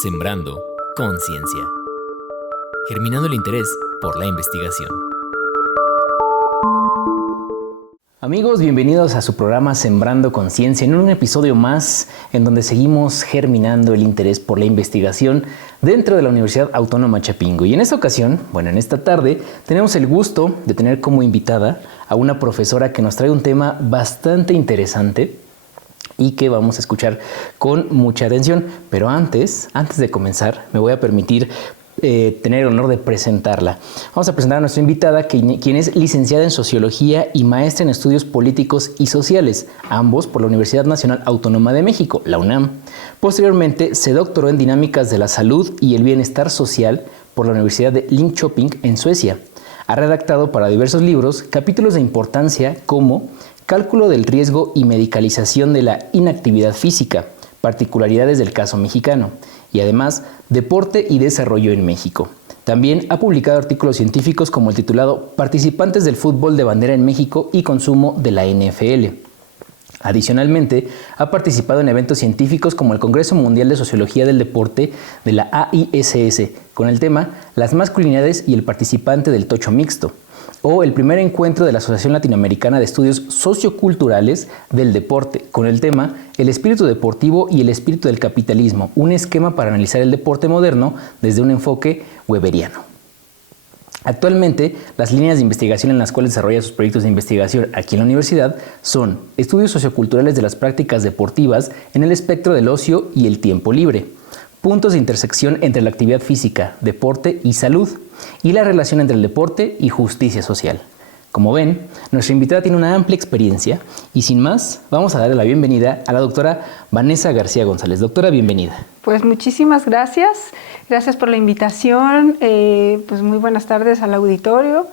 Sembrando conciencia. Germinando el interés por la investigación. Amigos, bienvenidos a su programa Sembrando Conciencia, en un episodio más en donde seguimos germinando el interés por la investigación dentro de la Universidad Autónoma Chapingo. Y en esta ocasión, en esta tarde, tenemos el gusto de tener como invitada a una profesora que nos trae un tema bastante interesante y que vamos a escuchar con mucha atención. Pero antes de comenzar, me voy a permitir tener el honor de presentarla. Vamos a presentar a nuestra invitada, quien es licenciada en Sociología y maestra en Estudios Políticos y Sociales, ambos por la Universidad Nacional Autónoma de México, la UNAM. Posteriormente, se doctoró en Dinámicas de la Salud y el Bienestar Social por la Universidad de Linköping, en Suecia. Ha redactado para diversos libros capítulos de importancia como Cálculo del riesgo y medicalización de la inactividad física, particularidades del caso mexicano, y además Deporte y Desarrollo en México. También ha publicado artículos científicos como el titulado Participantes del fútbol de bandera en México y consumo de la NFL. Adicionalmente, ha participado en eventos científicos como el Congreso Mundial de Sociología del Deporte de la AISS, con el tema Las masculinidades y el participante del tocho mixto, o el primer encuentro de la Asociación Latinoamericana de Estudios Socioculturales del Deporte, con el tema El espíritu deportivo y el espíritu del capitalismo, un esquema para analizar el deporte moderno desde un enfoque weberiano. Actualmente, las líneas de investigación en las cuales desarrolla sus proyectos de investigación aquí en la universidad son estudios socioculturales de las prácticas deportivas en el espectro del ocio y el tiempo libre, puntos de intersección entre la actividad física, deporte y salud, y la relación entre el deporte y justicia social. Como ven, nuestra invitada tiene una amplia experiencia y sin más, vamos a darle la bienvenida a la doctora Vanessa García González. Doctora, bienvenida. Pues muchísimas gracias. Gracias por la invitación. Pues muy buenas tardes al auditorio.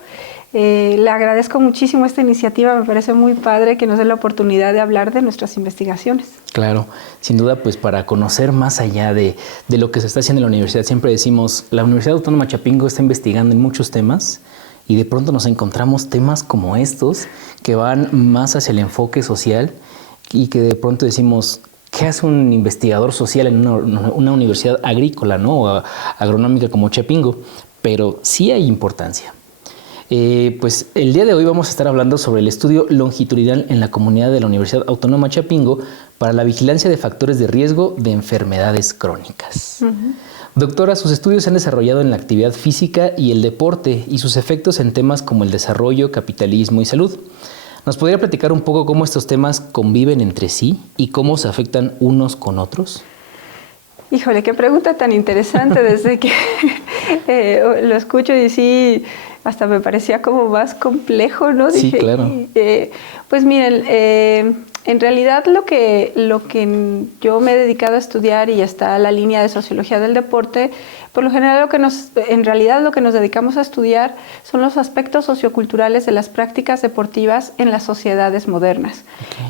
Le agradezco muchísimo esta iniciativa, me parece muy padre que nos dé la oportunidad de hablar de nuestras investigaciones. Claro, sin duda, pues para conocer más allá de lo que se está haciendo en la universidad, siempre decimos, la Universidad Autónoma Chapingo está investigando en muchos temas y de pronto nos encontramos temas como estos que van más hacia el enfoque social y que de pronto decimos, ¿qué hace un investigador social en una universidad agrícola, ¿no? O agronómica como Chapingo? Pero sí hay importancia. Pues el día de hoy vamos a estar hablando sobre el estudio longitudinal en la comunidad de la Universidad Autónoma Chapingo para la vigilancia de factores de riesgo de enfermedades crónicas. Doctora, sus estudios se han desarrollado en la actividad física y el deporte y sus efectos en temas como el desarrollo, capitalismo y salud. ¿Nos podría platicar un poco cómo estos temas conviven entre sí y cómo se afectan unos con otros? Híjole, qué pregunta tan interesante desde que lo escucho y sí, hasta me parecía como más complejo, ¿no? Sí, dije, claro. Pues miren, en realidad lo que yo me he dedicado a estudiar y está la línea de sociología del deporte, por lo general lo que nos dedicamos a estudiar son los aspectos socioculturales de las prácticas deportivas en las sociedades modernas.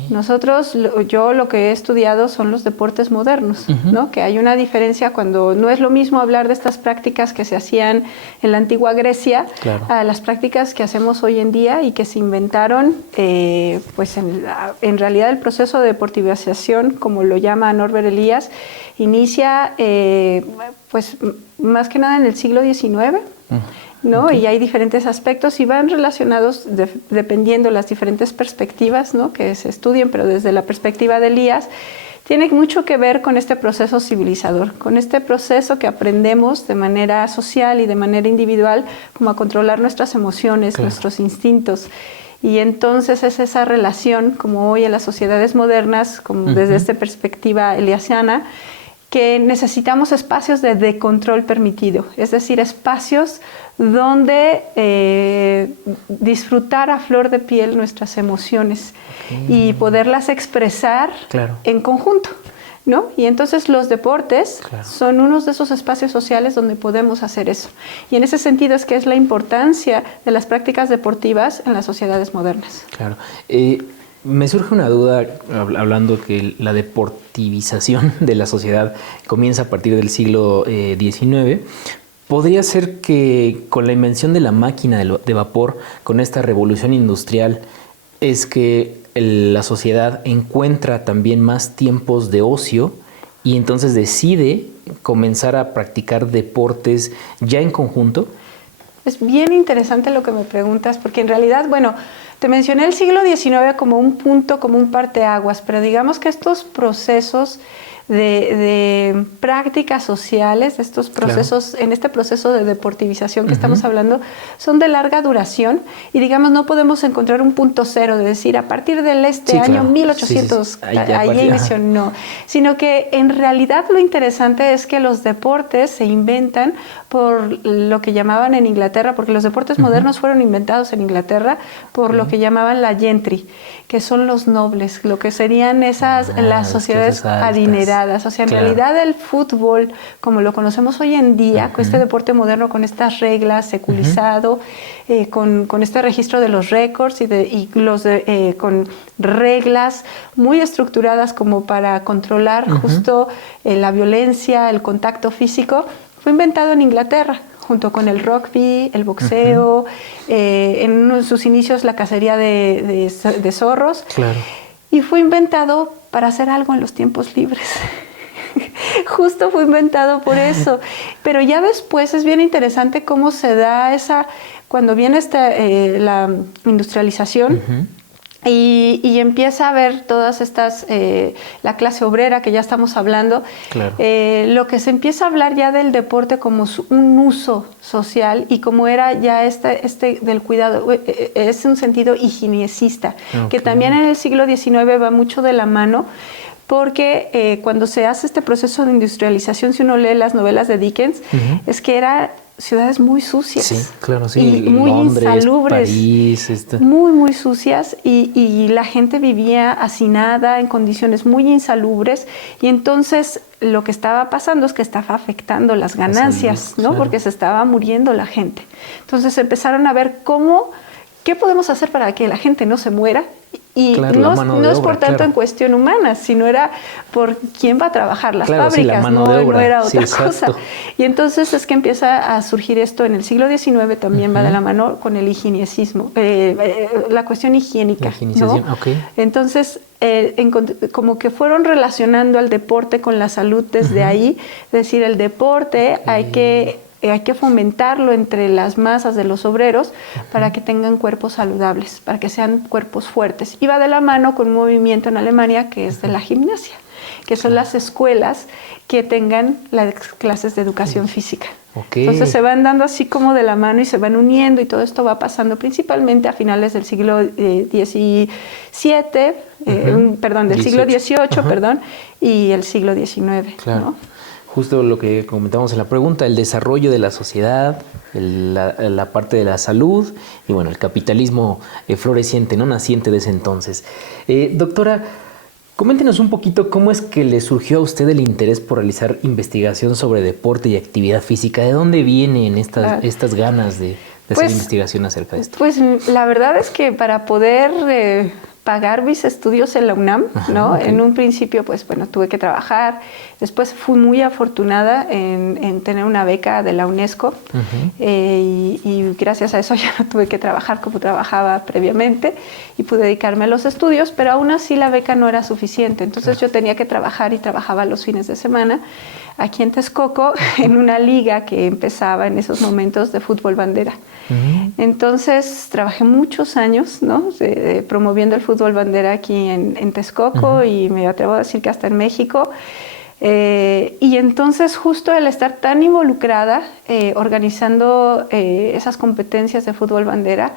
Okay. Yo lo que he estudiado son los deportes modernos, ¿no? Que hay una diferencia cuando no es lo mismo hablar de estas prácticas que se hacían en la antigua Grecia, claro, a las prácticas que hacemos hoy en día y que se inventaron, pues en realidad el proceso de deportivización, como lo llama Norbert Elias, inicia pues más que nada en el siglo XIX, ¿no? Okay. Y hay diferentes aspectos y van relacionados dependiendo las diferentes perspectivas, ¿no? Que se estudien, pero desde la perspectiva de Elías tiene mucho que ver con este proceso civilizador, con este proceso que aprendemos de manera social y de manera individual como a controlar nuestras emociones, claro, nuestros instintos. Y entonces es esa relación, como hoy en las sociedades modernas, como desde esta perspectiva eliasiana, que necesitamos espacios de control permitido, es decir, espacios donde disfrutar a flor de piel nuestras emociones y poderlas expresar, claro, en conjunto, ¿no? Y entonces los deportes, claro, son unos de esos espacios sociales donde podemos hacer eso. Y en ese sentido es que es la importancia de las prácticas deportivas en las sociedades modernas. Claro. Me surge una duda hablando que la deportivización de la sociedad comienza a partir del siglo XIX. ¿Podría ser que con la invención de la máquina de vapor, con esta revolución industrial, es que la sociedad encuentra también más tiempos de ocio y entonces decide comenzar a practicar deportes ya en conjunto. Es bien interesante lo que me preguntas, porque en realidad, bueno, te mencioné el siglo XIX como un punto, como un parteaguas, pero digamos que estos procesos de prácticas sociales, estos procesos, en este proceso de deportivización que estamos hablando, son de larga duración y digamos no podemos encontrar un punto cero de decir a partir del año 1800 ahí inició, no, sino que en realidad lo interesante es que los deportes se inventan por lo que llamaban en Inglaterra, porque los deportes modernos fueron inventados en Inglaterra por lo que llamaban la gentry, que son los nobles, lo que serían las sociedades adineradas. O sea, en realidad el fútbol, como lo conocemos hoy en día, con este deporte moderno, con estas reglas, seculizado, con este registro de los récords con reglas muy estructuradas como para controlar justo la violencia, el contacto físico, fue inventado en Inglaterra, junto con el rugby, el boxeo, en sus inicios la cacería de zorros. Claro. Y fue inventado para hacer algo en los tiempos libres. Justo fue inventado por eso. Pero ya después es bien interesante cómo se da cuando viene la industrialización, y empieza a ver todas estas, la clase obrera que ya estamos hablando, claro. Lo que se empieza a hablar ya del deporte como un uso social y como era ya del cuidado, es un sentido higienicista, que también en el siglo XIX va mucho de la mano, porque cuando se hace este proceso de industrialización, si uno lee las novelas de Dickens, es que era ciudades muy sucias. Sí, claro, sí. Y muy Londres, insalubres. París, muy, muy sucias y la gente vivía hacinada en condiciones muy insalubres y entonces lo que estaba pasando es que estaba afectando las ganancias, ¿no? Claro. Porque se estaba muriendo la gente. Entonces empezaron a ver qué podemos hacer para que la gente no se muera. Y claro, no es por tanto en cuestión humana, sino era por quién va a trabajar las fábricas, sí, no era otra cosa. Y entonces es que empieza a surgir esto en el siglo XIX, también va de la mano con el higienicismo, la cuestión higiénica, ¿no? Entonces, como que fueron relacionando al deporte con la salud desde ahí, es decir, el deporte hay que fomentarlo entre las masas de los obreros para que tengan cuerpos saludables, para que sean cuerpos fuertes. Y va de la mano con un movimiento en Alemania que es de la gimnasia, que son las escuelas que tengan las clases de educación física. Entonces se van dando así como de la mano y se van uniendo y todo esto va pasando principalmente a finales del siglo XVII, del siglo XVIII, y el siglo XIX. Claro. ¿No? Justo lo que comentamos en la pregunta, el desarrollo de la sociedad, la parte de la salud y bueno, el capitalismo floreciente, no naciente de ese entonces. Doctora, coméntenos un poquito cómo es que le surgió a usted el interés por realizar investigación sobre deporte y actividad física. ¿De dónde vienen estas ganas de hacer investigación acerca de esto? Pues la verdad es que para poder pagar mis estudios en la UNAM, ¿no? En un principio, pues bueno, tuve que trabajar. Después fui muy afortunada en tener una beca de la UNESCO y gracias a eso ya no tuve que trabajar como trabajaba previamente y pude dedicarme a los estudios, pero aún así la beca no era suficiente. Entonces yo tenía que trabajar y trabajaba los fines de semana aquí en Texcoco en una liga que empezaba en esos momentos de fútbol bandera. Entonces trabajé muchos años, ¿no? Promoviendo el fútbol bandera aquí en Texcoco y me atrevo a decir que hasta en México. Y entonces justo el estar tan involucrada organizando esas competencias de fútbol bandera,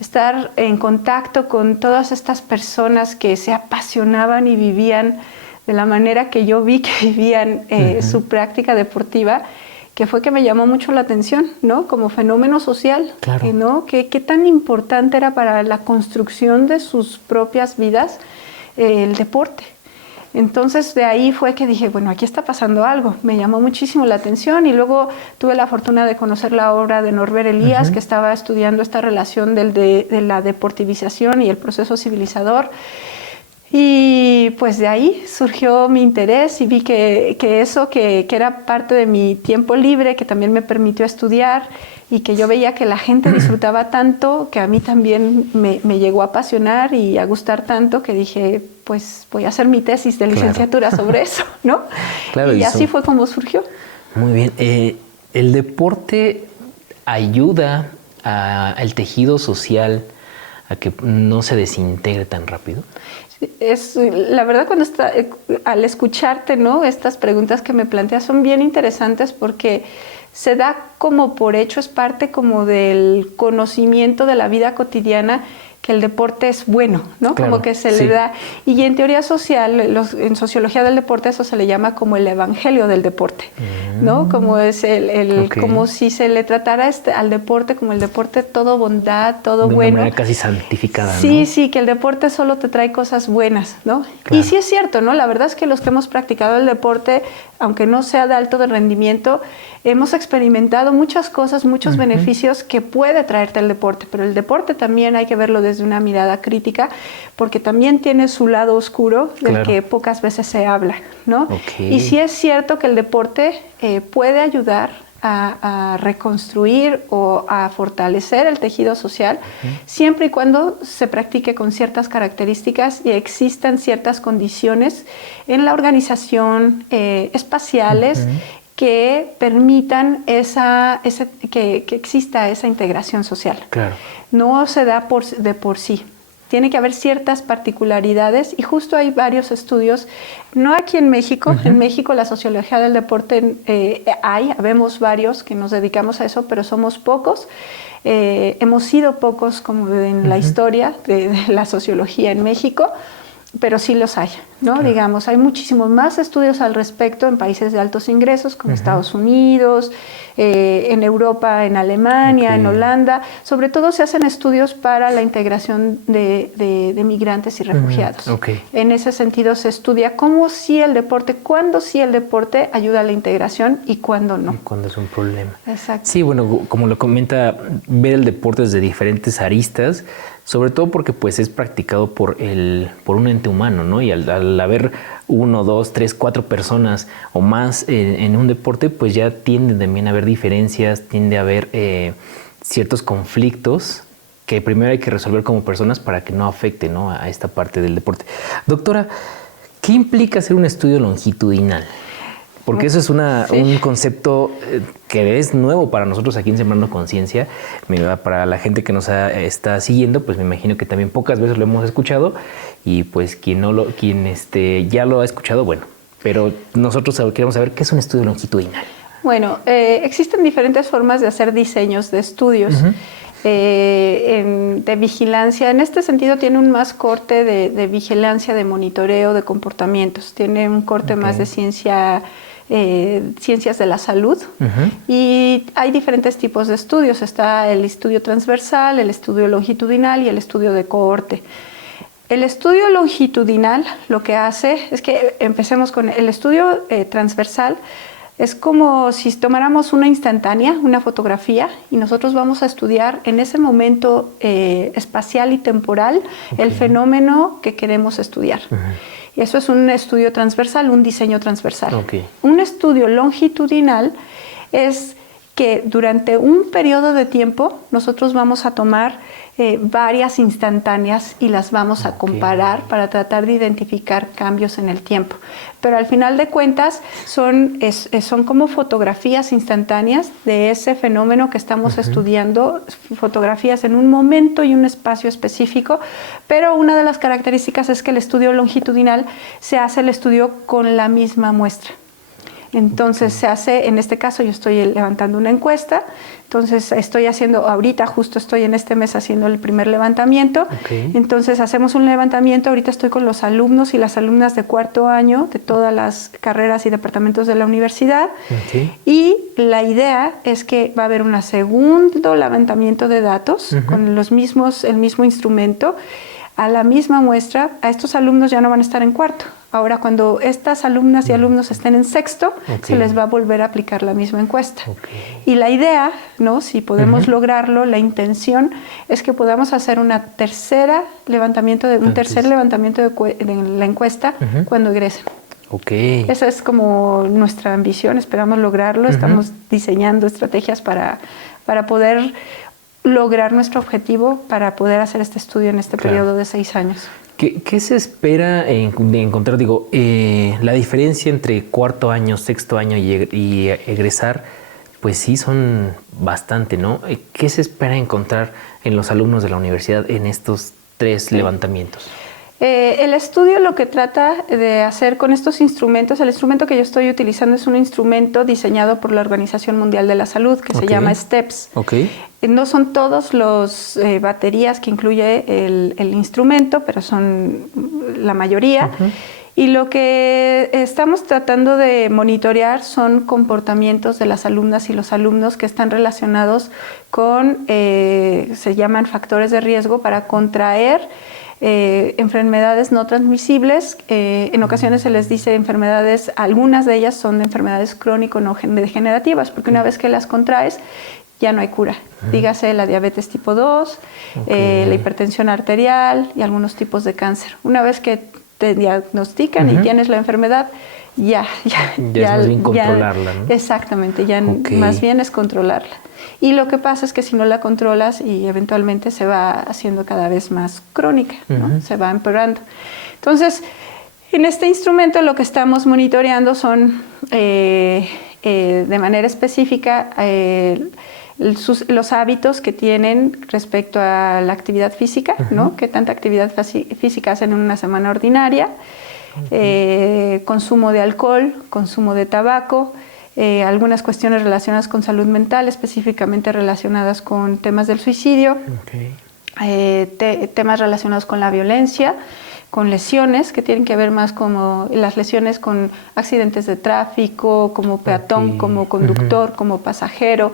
estar en contacto con todas estas personas que se apasionaban y vivían de la manera que yo vi que vivían su práctica deportiva, que fue que me llamó mucho la atención, ¿no? Como fenómeno social, claro. ¿no? ¿Qué tan importante era para la construcción de sus propias vidas el deporte? Entonces de ahí fue que dije, bueno, aquí está pasando algo, me llamó muchísimo la atención y luego tuve la fortuna de conocer la obra de Norbert Elias, que estaba estudiando esta relación de la deportivización y el proceso civilizador. Y pues de ahí surgió mi interés y vi que eso que era parte de mi tiempo libre, que también me permitió estudiar y que yo veía que la gente disfrutaba tanto, que a mí también me llegó a apasionar y a gustar tanto, que dije, pues voy a hacer mi tesis de licenciatura sobre eso, ¿no? Claro, y así fue como surgió. Muy bien. ¿El deporte ayuda al tejido social a que no se desintegre tan rápido? La verdad, al escucharte, ¿no? Estas preguntas que me planteas son bien interesantes porque se da como por hecho, es parte como del conocimiento de la vida cotidiana que el deporte es bueno, ¿no? Claro, como que se le da. Y en teoría social, en sociología del deporte, eso se le llama como el evangelio del deporte, ¿no? Como es como si se le tratara al deporte como el deporte todo bondad, todo bueno. De una manera casi santificada, sí, ¿no? Sí, que el deporte solo te trae cosas buenas, ¿no? Claro. Y sí es cierto, ¿no? La verdad es que los que hemos practicado el deporte, aunque no sea de alto rendimiento, hemos experimentado muchas cosas, muchos beneficios que puede traerte el deporte, pero el deporte también hay que verlo desde una mirada crítica, porque también tiene su lado oscuro del que pocas veces se habla, ¿no? Y sí es cierto que el deporte puede ayudar a reconstruir o a fortalecer el tejido social, siempre y cuando se practique con ciertas características y existan ciertas condiciones en la organización espaciales que permitan que exista esa integración social. Claro. No se da de por sí. Tiene que haber ciertas particularidades y justo hay varios estudios, no aquí en México, en México la sociología del deporte habemos varios que nos dedicamos a eso, pero somos pocos. Hemos sido pocos como en la historia de la sociología en México, pero sí los hay, ¿no? Claro. Digamos, hay muchísimos más estudios al respecto en países de altos ingresos como Estados Unidos, en Europa, en Alemania, en Holanda. Sobre todo se hacen estudios para la integración de migrantes y refugiados. En ese sentido se estudia cuándo sí el deporte ayuda a la integración y cuándo no. Cuando es un problema. Exacto. Sí, bueno, como lo comenta, ver el deporte desde diferentes aristas, sobre todo porque pues es practicado por un ente humano, ¿no? Y al haber 1, 2, 3, 4 personas o más en un deporte, pues ya tiende también a haber diferencias, tiende a haber ciertos conflictos que primero hay que resolver como personas para que no afecte, ¿no?, a esta parte del deporte. Doctora, ¿qué implica hacer un estudio longitudinal? Porque eso es un concepto que es nuevo para nosotros aquí en Sembrando Conciencia. Para la gente que nos está siguiendo, pues me imagino que también pocas veces lo hemos escuchado. Y pues quien ya lo ha escuchado, bueno. Pero nosotros queremos saber qué es un estudio longitudinal. Bueno, existen diferentes formas de hacer diseños de estudios. De vigilancia. En este sentido tiene un más corte de vigilancia, de monitoreo, de comportamientos. Tiene un corte más de ciencias de la salud. Y hay diferentes tipos de estudios. Está el estudio transversal, el estudio longitudinal y el estudio de cohorte. El estudio longitudinal lo que hace es que empecemos con el estudio transversal. Es como si tomáramos una instantánea, una fotografía, y nosotros vamos a estudiar en ese momento espacial y temporal el fenómeno que queremos estudiar. Y eso es un estudio transversal, un diseño transversal. Un estudio longitudinal es que durante un periodo de tiempo nosotros vamos a tomar varias instantáneas y las vamos a comparar para tratar de identificar cambios en el tiempo. Pero al final de cuentas son como fotografías instantáneas de ese fenómeno que estamos estudiando, fotografías en un momento y un espacio específico, pero una de las características es que el estudio longitudinal se hace el estudio con la misma muestra. Entonces se hace, en este caso yo estoy levantando una encuesta, entonces ahorita justo estoy en este mes haciendo el primer levantamiento, entonces hacemos un levantamiento, ahorita estoy con los alumnos y las alumnas de 4º año de todas las carreras y departamentos de la universidad, y la idea es que va a haber un segundo levantamiento de datos con el mismo instrumento, a la misma muestra. A estos alumnos ya no van a estar en 4º, Ahora, cuando estas alumnas y alumnos estén en sexto, se les va a volver a aplicar la misma encuesta. Y la idea, ¿no? Si podemos lograrlo, la intención es que podamos hacer un tercer levantamiento de la encuesta cuando egresen. Esa es como nuestra ambición, esperamos lograrlo, estamos diseñando estrategias para poder lograr nuestro objetivo, para poder hacer este estudio en este periodo de 6 años. ¿Qué se espera de encontrar? Digo, la diferencia entre cuarto año, sexto año y egresar, pues sí son bastante, ¿no? ¿Qué se espera encontrar en los alumnos de la universidad en estos 3 levantamientos? El estudio lo que trata de hacer con estos instrumentos, el instrumento que yo estoy utilizando es un instrumento diseñado por la Organización Mundial de la Salud que se llama STEPS. No son todos los baterías que incluye el instrumento, pero son la mayoría. Y lo que estamos tratando de monitorear son comportamientos de las alumnas y los alumnos que están relacionados con, se llaman factores de riesgo para contraer enfermedades no transmisibles. En ocasiones se les dice enfermedades, algunas de ellas son enfermedades crónico-degenerativas, porque una vez que las contraes ya no hay cura. Dígase la diabetes tipo 2, la hipertensión arterial y algunos tipos de cáncer. Una vez que te diagnostican y tienes la enfermedad, ya es más bien controlarla, ¿no? Exactamente, ya más bien es controlarla. Y lo que pasa es que si no la controlas y eventualmente se va haciendo cada vez más crónica, ¿no? Se va empeorando. Entonces, en este instrumento lo que estamos monitoreando son de manera específica los hábitos que tienen respecto a la actividad física, ¿no? Qué tanta actividad física hacen en una semana ordinaria, consumo de alcohol, consumo de tabaco, algunas cuestiones relacionadas con salud mental, específicamente relacionadas con temas del suicidio, temas relacionados con la violencia, con lesiones que tienen que ver más como las lesiones con accidentes de tráfico, como peatón, como conductor, como pasajero,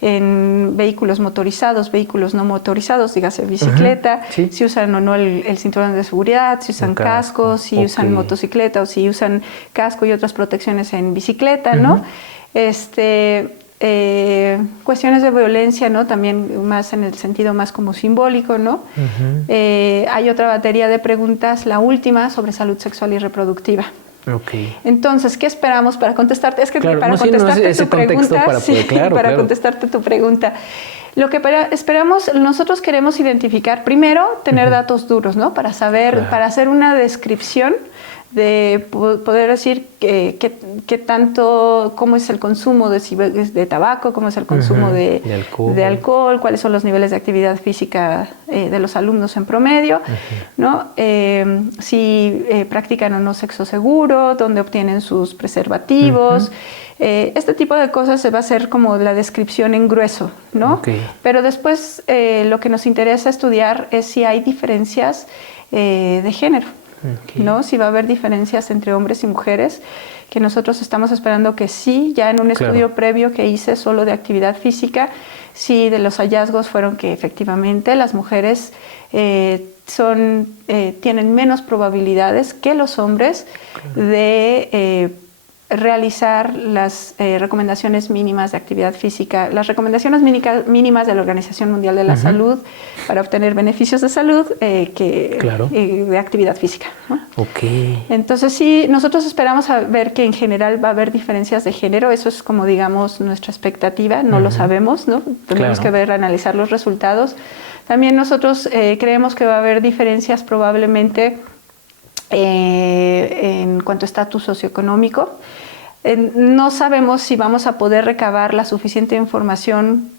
en vehículos motorizados, vehículos no motorizados, dígase bicicleta, si usan o no el cinturón de seguridad, si usan cascos, si usan motocicleta o si usan casco y otras protecciones en bicicleta, ¿no? Cuestiones de violencia, ¿no? También más en el sentido más como simbólico, ¿no? Hay otra batería de preguntas, la última, sobre salud sexual y reproductiva. Entonces, ¿qué esperamos para contestarte? Es que para contestarte tu pregunta, contestarte tu pregunta, lo que esperamos, nosotros queremos identificar, primero, tener datos duros, ¿no? Para saber, para hacer una descripción de poder decir qué tanto, cómo es el consumo de tabaco, cómo es el consumo de alcohol, cuáles son los niveles de actividad física de los alumnos en promedio, ¿no? Si practican o no sexo seguro, dónde obtienen sus preservativos. Este tipo de cosas se va a hacer como la descripción en grueso, ¿no? Pero después lo que nos interesa estudiar es si hay diferencias de género. ¿No? Si va a haber diferencias entre hombres y mujeres, que nosotros estamos esperando que sí, ya en un estudio previo que hice solo de actividad física, sí, de los hallazgos fueron que efectivamente las mujeres tienen menos probabilidades que los hombres de realizar las recomendaciones mínimas de actividad física, las recomendaciones mínimas de la Organización Mundial de la Salud para obtener beneficios de salud de actividad física, ¿no? Entonces sí, nosotros esperamos ver que en general va a haber diferencias de género, eso es como digamos nuestra expectativa, no lo sabemos, ¿no? Tenemos que analizar los resultados. También nosotros creemos que va a haber diferencias probablemente en cuanto a estatus socioeconómico. No sabemos si vamos a poder recabar la suficiente información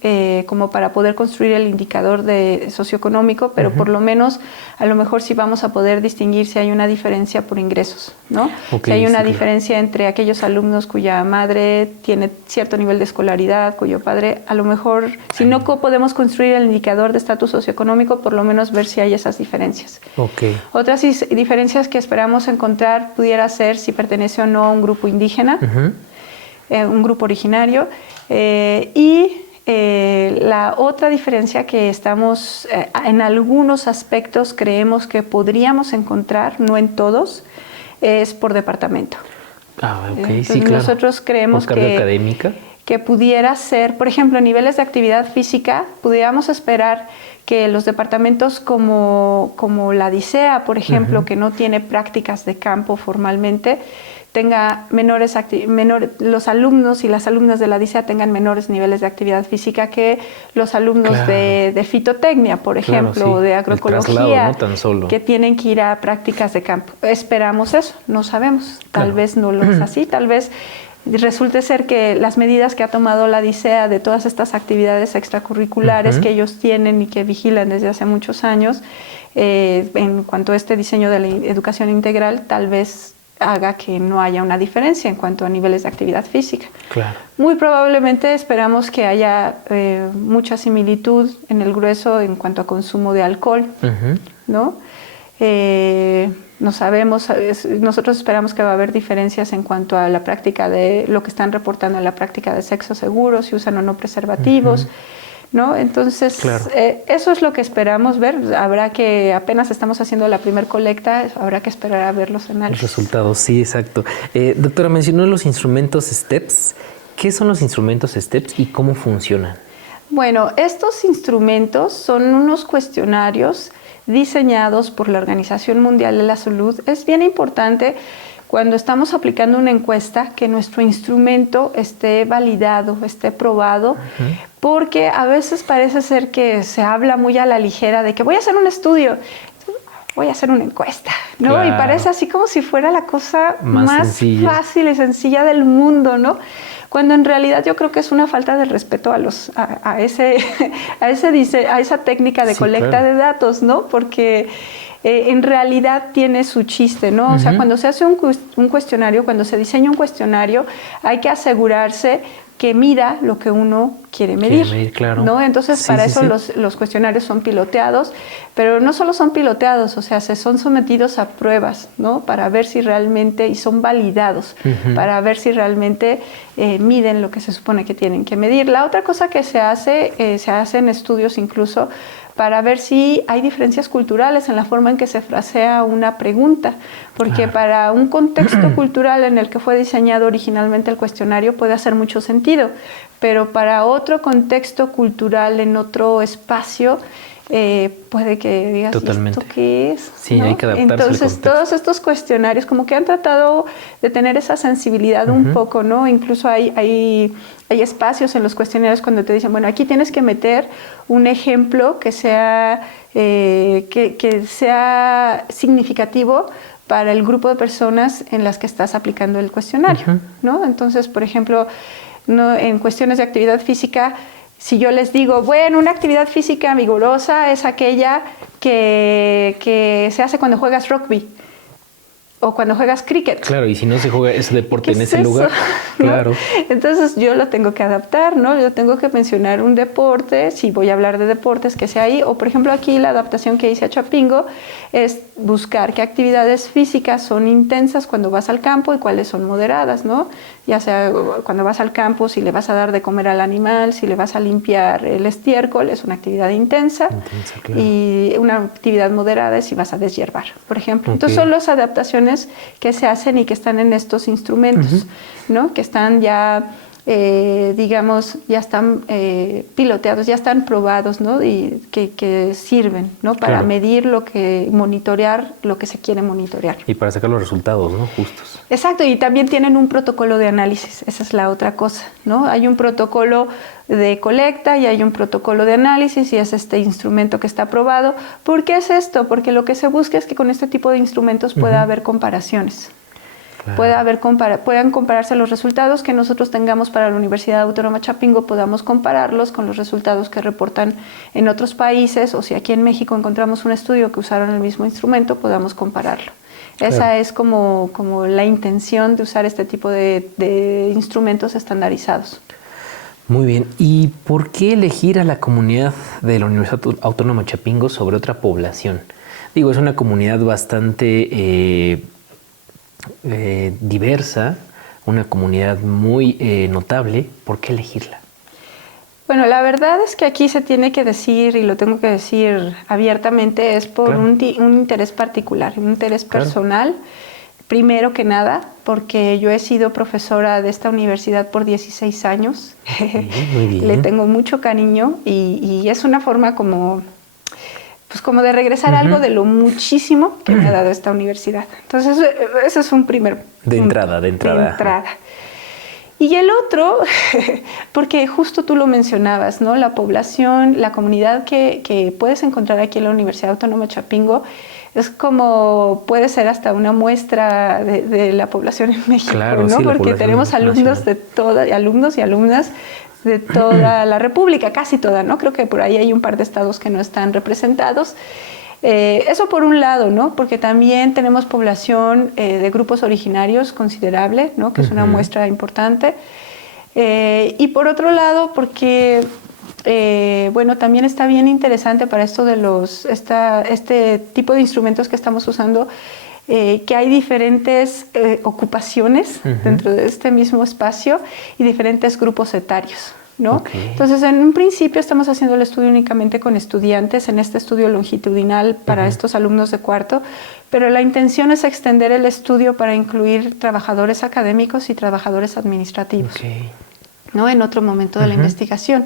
como para poder construir el indicador socioeconómico, pero por lo menos a lo mejor sí vamos a poder distinguir si hay una diferencia por ingresos, ¿no? Si hay una diferencia entre aquellos alumnos cuya madre tiene cierto nivel de escolaridad, cuyo padre, a lo mejor, si no podemos construir el indicador de estatus socioeconómico, por lo menos ver si hay esas diferencias. Otras diferencias que esperamos encontrar pudiera ser si pertenece o no a un grupo indígena, un grupo originario, la otra diferencia que estamos, en algunos aspectos creemos que podríamos encontrar, no en todos, es por departamento. Sí, claro. Nosotros creemos por carga académica, que pudiera ser, por ejemplo, niveles de actividad física, pudiéramos esperar que los departamentos como la DICEA, por ejemplo, que no tiene prácticas de campo formalmente, tenga los alumnos y las alumnas de la DICEA tengan menores niveles de actividad física que los alumnos de fitotecnia, por ejemplo, o de agroecología, no tan solo, que tienen que ir a prácticas de campo. Esperamos eso, no sabemos, tal vez no lo es así, tal vez resulte ser que las medidas que ha tomado la DICEA de todas estas actividades extracurriculares que ellos tienen y que vigilan desde hace muchos años, en cuanto a este diseño de la educación integral, tal vez haga que no haya una diferencia en cuanto a niveles de actividad física. Claro. Muy probablemente esperamos que haya mucha similitud en el grueso en cuanto a consumo de alcohol, ¿no? No sabemos, nosotros esperamos que va a haber diferencias en cuanto a la práctica de lo que están reportando en la práctica de sexo seguro, si usan o no preservativos, ¿no? Entonces, eso es lo que esperamos ver. Habrá que, apenas estamos haciendo la primer colecta, habrá que esperar a ver los análisis. Los resultados, sí, exacto. Doctora, mencionó los instrumentos STEPS. ¿Qué son los instrumentos STEPS y cómo funcionan? Bueno, estos instrumentos son unos cuestionarios diseñados por la Organización Mundial de la Salud. Es bien importante cuando estamos aplicando una encuesta que nuestro instrumento esté validado, esté probado, porque a veces parece ser que se habla muy a la ligera de que voy a hacer un estudio, voy a hacer una encuesta, ¿no? Claro. Y parece así como si fuera la cosa más fácil y sencilla del mundo, ¿no? Cuando en realidad yo creo que es una falta de respeto a esa técnica de colecta de datos, ¿no? Porque en realidad tiene su chiste, ¿no? O sea, cuando se hace un cuestionario, cuando se diseña un cuestionario, hay que asegurarse que mida lo que uno quiere medir, claro. ¿no? Entonces, para eso los cuestionarios son piloteados, pero no solo son piloteados, o sea, se son sometidos a pruebas, ¿no? Para ver si realmente, y son validados, para ver si realmente miden lo que se supone que tienen que medir. La otra cosa que se hacen estudios incluso para ver si hay diferencias culturales en la forma en que se frasea una pregunta, porque para un contexto cultural en el que fue diseñado originalmente el cuestionario puede hacer mucho sentido, pero para otro contexto cultural en otro espacio puede que digas, ¿esto qué es? Sí, ¿no? hay que adaptarse Entonces, al contexto. todos estos cuestionarios como que han tratado de tener esa sensibilidad un poco, ¿no? Incluso hay espacios en los cuestionarios cuando te dicen, bueno, aquí tienes que meter un ejemplo que sea significativo para el grupo de personas en las que estás aplicando el cuestionario, ¿no? Entonces, por ejemplo, en cuestiones de actividad física, si yo les digo, bueno, una actividad física vigorosa es aquella que se hace cuando juegas rugby o cuando juegas cricket. Claro, y si no se juega ese deporte en ese lugar, ¿no? Claro. Entonces yo lo tengo que adaptar, ¿no? Yo tengo que mencionar un deporte, si voy a hablar de deportes, que sea ahí. O por ejemplo aquí la adaptación que hice a Chapingo es buscar qué actividades físicas son intensas cuando vas al campo y cuáles son moderadas, ¿no? Ya sea cuando vas al campo, si le vas a dar de comer al animal, si le vas a limpiar el estiércol, es una actividad intensa. Claro. Y una actividad moderada es si vas a deshiervar, por ejemplo. Entonces son las adaptaciones que se hacen y que están en estos instrumentos, ¿no? Que están ya, digamos, ya están piloteados, ya están probados, ¿no? Y que sirven, ¿no? Para medir monitorear lo que se quiere monitorear. Y para sacar los resultados, ¿no? Justos. Exacto, y también tienen un protocolo de análisis, esa es la otra cosa, ¿no? Hay un protocolo de colecta y hay un protocolo de análisis y es este instrumento que está aprobado. ¿Por qué es esto? Porque lo que se busca es que con este tipo de instrumentos pueda haber comparaciones. Claro. Puedan compararse los resultados que nosotros tengamos para la Universidad Autónoma Chapingo, podamos compararlos con los resultados que reportan en otros países, o si aquí en México encontramos un estudio que usaron el mismo instrumento, podamos compararlo. Claro. Esa es como la intención de usar este tipo de instrumentos estandarizados. Muy bien. ¿Y por qué elegir a la comunidad de la Universidad Autónoma Chapingo sobre otra población? Digo, es una comunidad bastante diversa, una comunidad muy notable. ¿Por qué elegirla? Bueno, la verdad es que aquí se tiene que decir, y lo tengo que decir abiertamente, es por un interés particular, un interés personal, Primero que nada, porque yo he sido profesora de esta universidad por 16 años. Muy bien. Le tengo mucho cariño y es una forma como de regresar algo de lo muchísimo que me ha dado esta universidad. Entonces, ese es un primer punto. De entrada. Y el otro, porque justo tú lo mencionabas, ¿no? La población, la comunidad que puedes encontrar aquí en la Universidad Autónoma de Chapingo es como, puede ser hasta una muestra de la población en México, claro, ¿no? Sí, porque tenemos alumnos alumnos y alumnas de toda la República, casi toda, ¿no? Creo que por ahí hay un par de estados que no están representados. Eso por un lado, ¿no? Porque también tenemos población de grupos originarios considerable, ¿no? Que es una muestra importante. Y por otro lado, porque también está bien interesante para esto de este tipo de instrumentos que estamos usando, que hay diferentes ocupaciones dentro de este mismo espacio y diferentes grupos etarios, ¿no? Okay. Entonces, en un principio estamos haciendo el estudio únicamente con estudiantes, en este estudio longitudinal para estos alumnos de cuarto, pero la intención es extender el estudio para incluir trabajadores académicos y trabajadores administrativos. Okay. ¿No? En otro momento de la investigación.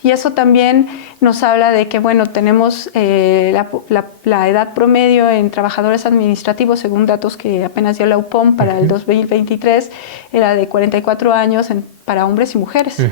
Y eso también nos habla de que, bueno, tenemos la edad promedio en trabajadores administrativos, según datos que apenas dio la UPOM para el 2023, era de 44 años para hombres y mujeres.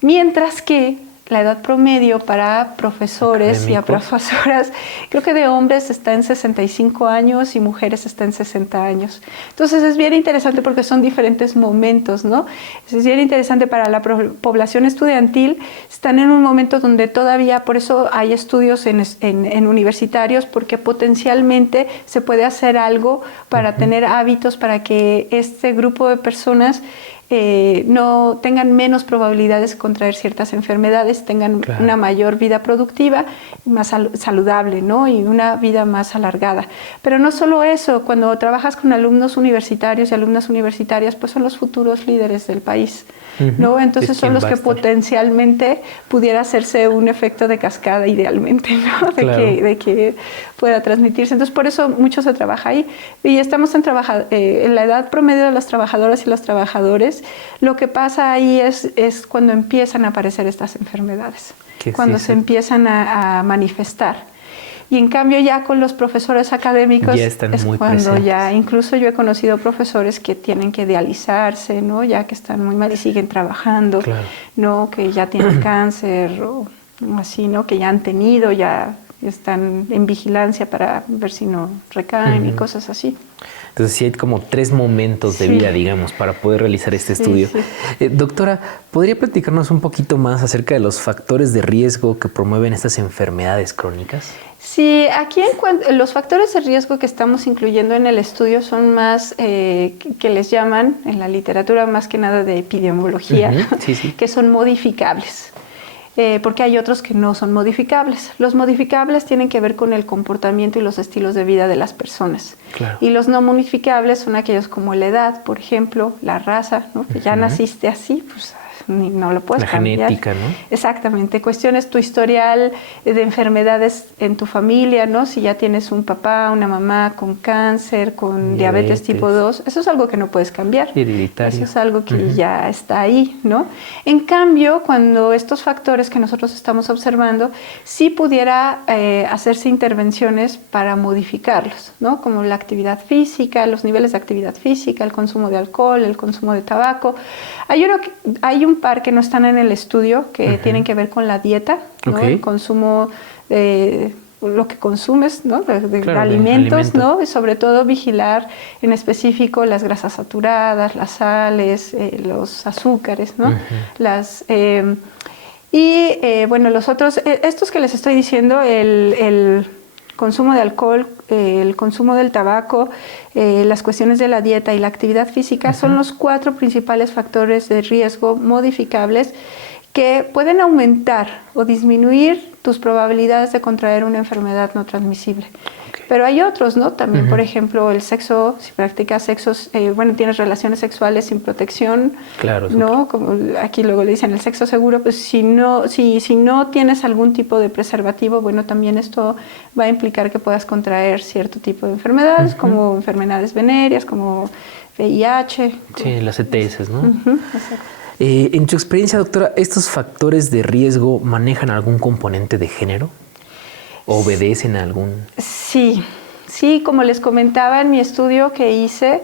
Mientras que la edad promedio para profesores y a profesoras, creo que de hombres está en 65 años y mujeres está en 60 años. Entonces es bien interesante porque son diferentes momentos, ¿no? Es bien interesante para la población estudiantil, están en un momento donde todavía, por eso hay estudios en universitarios, porque potencialmente se puede hacer algo para tener hábitos, para que este grupo de personas no tengan menos probabilidades de contraer ciertas enfermedades, tengan una mayor vida productiva, más saludable, ¿no? Y una vida más alargada. Pero no solo eso, cuando trabajas con alumnos universitarios y alumnas universitarias, pues son los futuros líderes del país, ¿no? Entonces son los que potencialmente pudiera hacerse un efecto de cascada idealmente, ¿no? De que pueda transmitirse. Entonces por eso mucho se trabaja ahí. Y estamos en la edad promedio de las trabajadoras y los trabajadores. Lo que pasa ahí es cuando empiezan a aparecer estas enfermedades, cuando se empiezan a manifestar. Y en cambio ya con los profesores académicos ya están es muy cuando presentes. ya, incluso yo he conocido profesores que tienen que dializarse, ¿no? Ya que están muy mal y siguen trabajando, ¿no? Que ya tienen cáncer o así, ¿no? Que ya han tenido, ya están en vigilancia para ver si no recaen y cosas así. Entonces sí hay como 3 momentos de vida, digamos, para poder realizar este estudio. Doctora, ¿podría platicarnos un poquito más acerca de los factores de riesgo que promueven estas enfermedades crónicas? Sí, aquí los factores de riesgo que estamos incluyendo en el estudio son más, que les llaman en la literatura más que nada de epidemiología, que son modificables. Porque hay otros que no son modificables. Los modificables tienen que ver con el comportamiento y los estilos de vida de las personas. Y los no modificables son aquellos como la edad, por ejemplo, la raza, ¿no? Que ya naciste así, pues no lo puedes cambiar. La genética, ¿no? Exactamente. Cuestiones tu historial de enfermedades en tu familia, ¿no? Si ya tienes un papá, una mamá con cáncer, con diabetes tipo 2, eso es algo que no puedes cambiar. Hereditario. Eso es algo que ya está ahí, ¿no? En cambio, cuando estos factores que nosotros estamos observando, sí pudiera hacerse intervenciones para modificarlos, ¿no? Como la actividad física, los niveles de actividad física, el consumo de alcohol, el consumo de tabaco. Hay un par que no están en el estudio que tienen que ver con la dieta, ¿no? El consumo de lo que consumes, ¿no? de alimentos, ¿no? Y sobre todo vigilar en específico las grasas saturadas, las sales, los azúcares, ¿no? Los otros, estos que les estoy diciendo, el consumo de alcohol, el consumo del tabaco, las cuestiones de la dieta y la actividad física son los 4 principales factores de riesgo modificables que pueden aumentar o disminuir tus probabilidades de contraer una enfermedad no transmisible. Pero hay otros, ¿no? También, por ejemplo, el sexo, si practicas sexos, tienes relaciones sexuales sin protección, claro, ¿no? Como aquí luego le dicen el sexo seguro, pues si no tienes algún tipo de preservativo, bueno, también esto va a implicar que puedas contraer cierto tipo de enfermedades, como enfermedades venéreas, como VIH. Sí, las ETS, ¿no? Exacto. En tu experiencia, doctora, ¿estos factores de riesgo manejan algún componente de género? ¿Obedecen a algún...? Sí, como les comentaba en mi estudio que hice,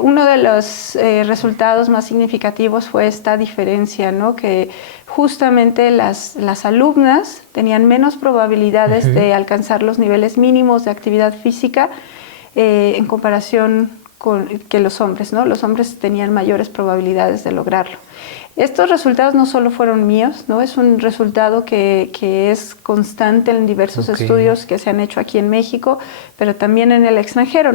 uno de los resultados más significativos fue esta diferencia, ¿no? Que justamente las alumnas tenían menos probabilidades de alcanzar los niveles mínimos de actividad física en comparación que los hombres, ¿no? Los hombres tenían mayores probabilidades de lograrlo. Estos resultados no solo fueron míos, ¿no? Es un resultado que es constante en diversos estudios que se han hecho aquí en México, pero también en el extranjero.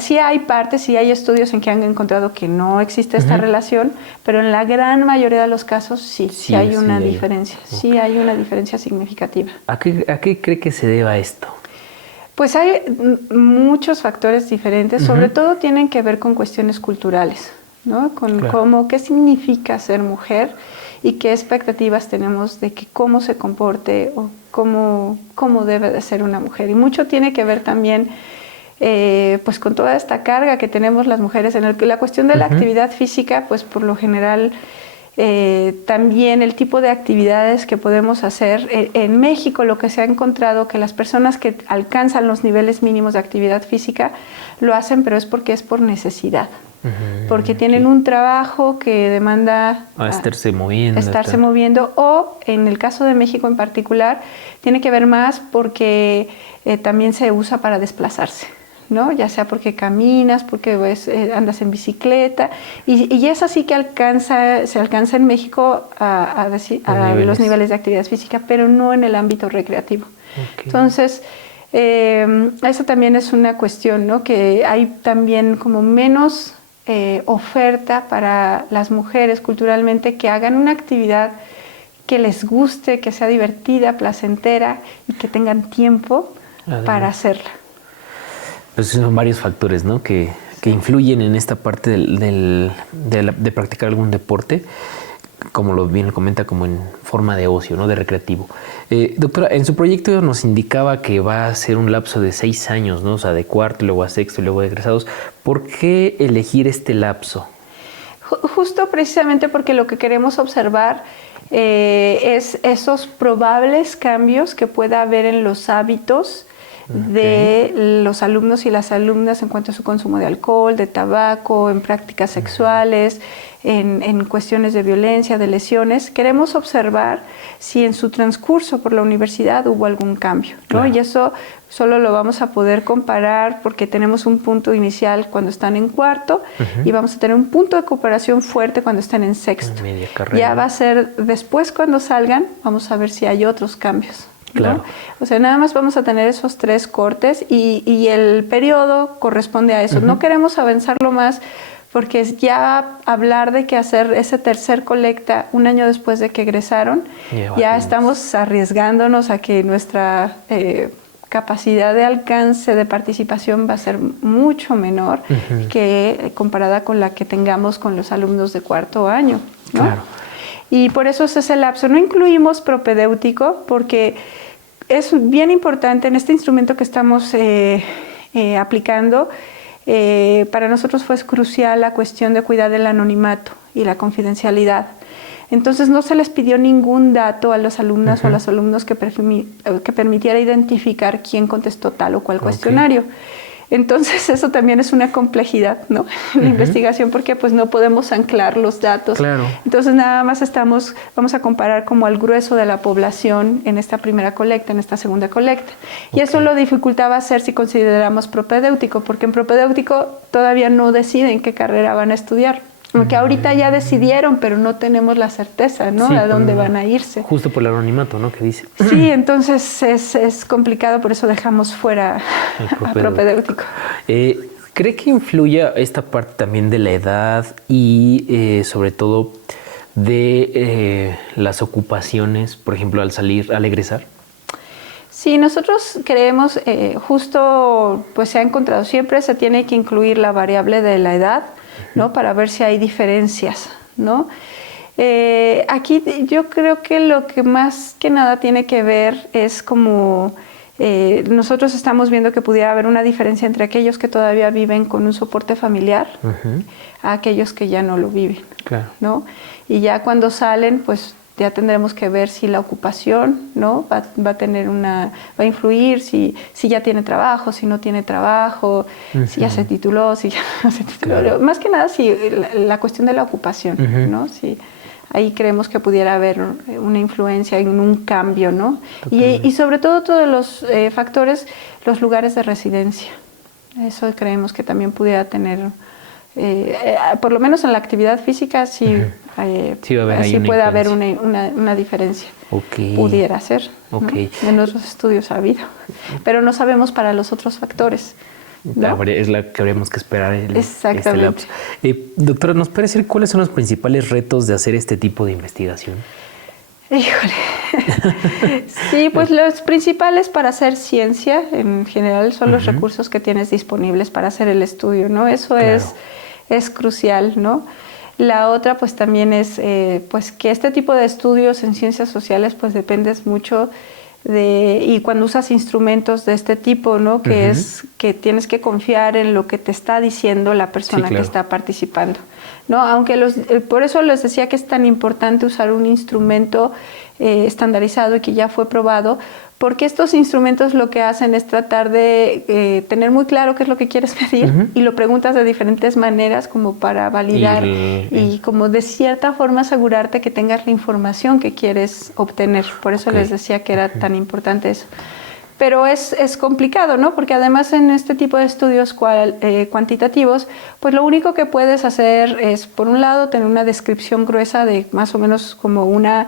Sí hay partes, sí hay estudios en que han encontrado que no existe esta relación, pero en la gran mayoría de los casos sí hay una diferencia. Sí hay una diferencia significativa. ¿A qué cree que se deba esto? Pues hay muchos factores diferentes, sobre todo tienen que ver con cuestiones culturales, ¿no? Con qué significa ser mujer y qué expectativas tenemos de que cómo se comporte o cómo debe de ser una mujer. Y mucho tiene que ver también pues con toda esta carga que tenemos las mujeres en la cuestión de la actividad física, pues por lo general también el tipo de actividades que podemos hacer. En México lo que se ha encontrado que las personas que alcanzan los niveles mínimos de actividad física lo hacen, pero es porque es por necesidad. Porque tienen un trabajo que demanda estarse moviendo. O en el caso de México en particular, tiene que ver más porque también se usa para desplazarse, ¿no? Ya sea porque caminas, porque andas en bicicleta, y es así que se alcanza en México a los niveles de actividad física, pero no en el ámbito recreativo. Entonces, eso también es una cuestión, ¿no? Que hay también como menos oferta para las mujeres culturalmente que hagan una actividad que les guste, que sea divertida, placentera y que tengan tiempo para hacerla. Pues son varios factores, ¿no? que influyen en esta parte de practicar algún deporte, como lo bien comenta, como en forma de ocio, ¿no? De recreativo. Doctora, en su proyecto nos indicaba que va a ser un lapso de 6 años, ¿no? O sea, de cuarto, luego a sexto, luego de egresados. ¿Por qué elegir este lapso? Justo precisamente porque lo que queremos observar es esos probables cambios que pueda haber en los hábitos de los alumnos y las alumnas en cuanto a su consumo de alcohol, de tabaco, en prácticas sexuales, en cuestiones de violencia, de lesiones. Queremos observar si en su transcurso por la universidad hubo algún cambio, ¿no? Claro. Y eso solo lo vamos a poder comparar porque tenemos un punto inicial cuando están en cuarto y vamos a tener un punto de cooperación fuerte cuando están en sexto. Media carrera. Ya va a ser después cuando salgan, vamos a ver si hay otros cambios, ¿no? Claro. O sea, nada más vamos a tener esos 3 cortes y el periodo corresponde a eso. No queremos avanzarlo más porque ya hablar de que hacer ese tercer colecta un año después de que egresaron, ya estamos arriesgándonos a que nuestra capacidad de alcance de participación va a ser mucho menor que comparada con la que tengamos con los alumnos de cuarto año, ¿no? Claro. Y por eso es ese lapso. No incluimos propedéutico porque es bien importante en este instrumento que estamos aplicando. Para nosotros fue crucial la cuestión de cuidar el anonimato y la confidencialidad. Entonces no se les pidió ningún dato a las alumnas o a los alumnos que permitiera identificar quién contestó tal o cual cuestionario. Entonces eso también es una complejidad, ¿no? En la investigación, porque pues no podemos anclar los datos. Claro. Entonces nada más vamos a comparar como al grueso de la población en esta primera colecta, en esta segunda colecta. Y eso lo dificultaba hacer si consideramos propedéutico, porque en propedéutico todavía no deciden qué carrera van a estudiar. Aunque ahorita ya decidieron, pero no tenemos la certeza, ¿no? Sí, a dónde van a irse. Justo por el anonimato, ¿no? Que dice. Sí, entonces es complicado, por eso dejamos fuera a propedéutico. ¿Cree que influya esta parte también de la edad y sobre todo de las ocupaciones, por ejemplo, al egresar? Sí, nosotros creemos, justo pues se ha encontrado, siempre se tiene que incluir la variable de la edad, ¿no? Para ver si hay diferencias, ¿no? Aquí yo creo que lo que más que nada tiene que ver es como nosotros estamos viendo que pudiera haber una diferencia entre aquellos que todavía viven con un soporte familiar a aquellos que ya no lo viven, claro, ¿no? Y ya cuando salen, pues ya tendremos que ver si la ocupación, ¿no? va a influir, si ya tiene trabajo, si no tiene trabajo, si ya se tituló, si ya no se tituló. Claro. Más que nada, si la cuestión de la ocupación, ¿no? Si ahí creemos que pudiera haber una influencia en un cambio, ¿no? Y sobre todo todos los factores, los lugares de residencia. Eso creemos que también pudiera tener, por lo menos en la actividad física, sí. Sí puede haber una diferencia. Okay. Pudiera ser. Okay. ¿No? En otros estudios ha habido. Pero no sabemos para los otros factores, ¿no? Es la que habríamos que esperar. Exactamente. Doctora, ¿nos puede decir cuáles son los principales retos de hacer este tipo de investigación? Híjole. Sí, pues los principales para hacer ciencia en general son los recursos que tienes disponibles para hacer el estudio, ¿no? Eso es crucial, ¿no? La otra pues también es pues que este tipo de estudios en ciencias sociales pues dependes mucho y cuando usas instrumentos de este tipo, ¿no? Que es que tienes que confiar en lo que te está diciendo la persona que está participando, ¿no? Aunque por eso les decía que es tan importante usar un instrumento estandarizado y que ya fue probado, porque estos instrumentos lo que hacen es tratar de tener muy claro qué es lo que quieres medir y lo preguntas de diferentes maneras como para validar y como de cierta forma asegurarte que tengas la información que quieres obtener. Por eso les decía que era tan importante eso. Pero es complicado, ¿no? Porque además en este tipo de estudios cuantitativos, pues lo único que puedes hacer es, por un lado, tener una descripción gruesa de más o menos como una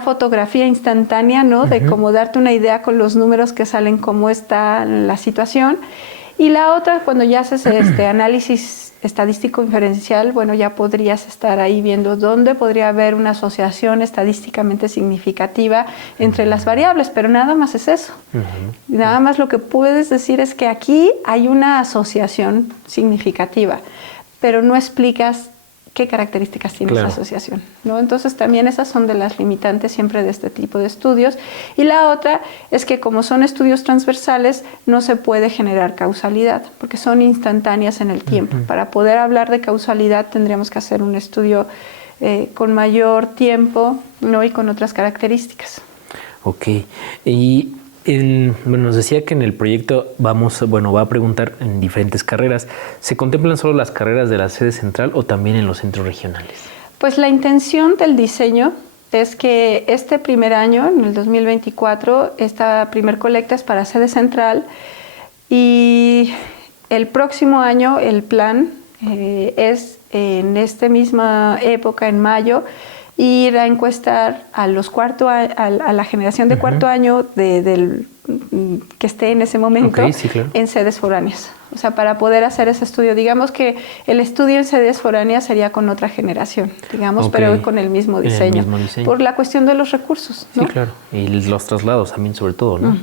fotografía instantánea, ¿no? De cómo darte una idea con los números que salen, cómo está la situación. Y la otra, cuando ya haces este análisis estadístico inferencial, bueno, ya podrías estar ahí viendo dónde podría haber una asociación estadísticamente significativa entre las variables, pero nada más es eso. Nada más lo que puedes decir es que aquí hay una asociación significativa, pero no explicas qué características tiene esa asociación, ¿no? Entonces también esas son de las limitantes siempre de este tipo de estudios. Y la otra es que como son estudios transversales no se puede generar causalidad porque son instantáneas en el tiempo. Para poder hablar de causalidad tendríamos que hacer un estudio con mayor tiempo, ¿no? Y con otras características. Ok. Y nos decía que en el proyecto va a preguntar en diferentes carreras. ¿Se contemplan solo las carreras de la sede central o también en los centros regionales? Pues la intención del diseño es que este primer año, en el 2024, esta primer colecta es para sede central y el próximo año el plan es en esta misma época, en mayo, ir a encuestar a la generación de cuarto año que esté en ese momento en sedes foráneas. O sea, para poder hacer ese estudio, digamos que el estudio en sedes foráneas sería con otra generación, digamos, pero con el mismo diseño, por la cuestión de los recursos, ¿no? Sí, claro, y los traslados también sobre todo, ¿no?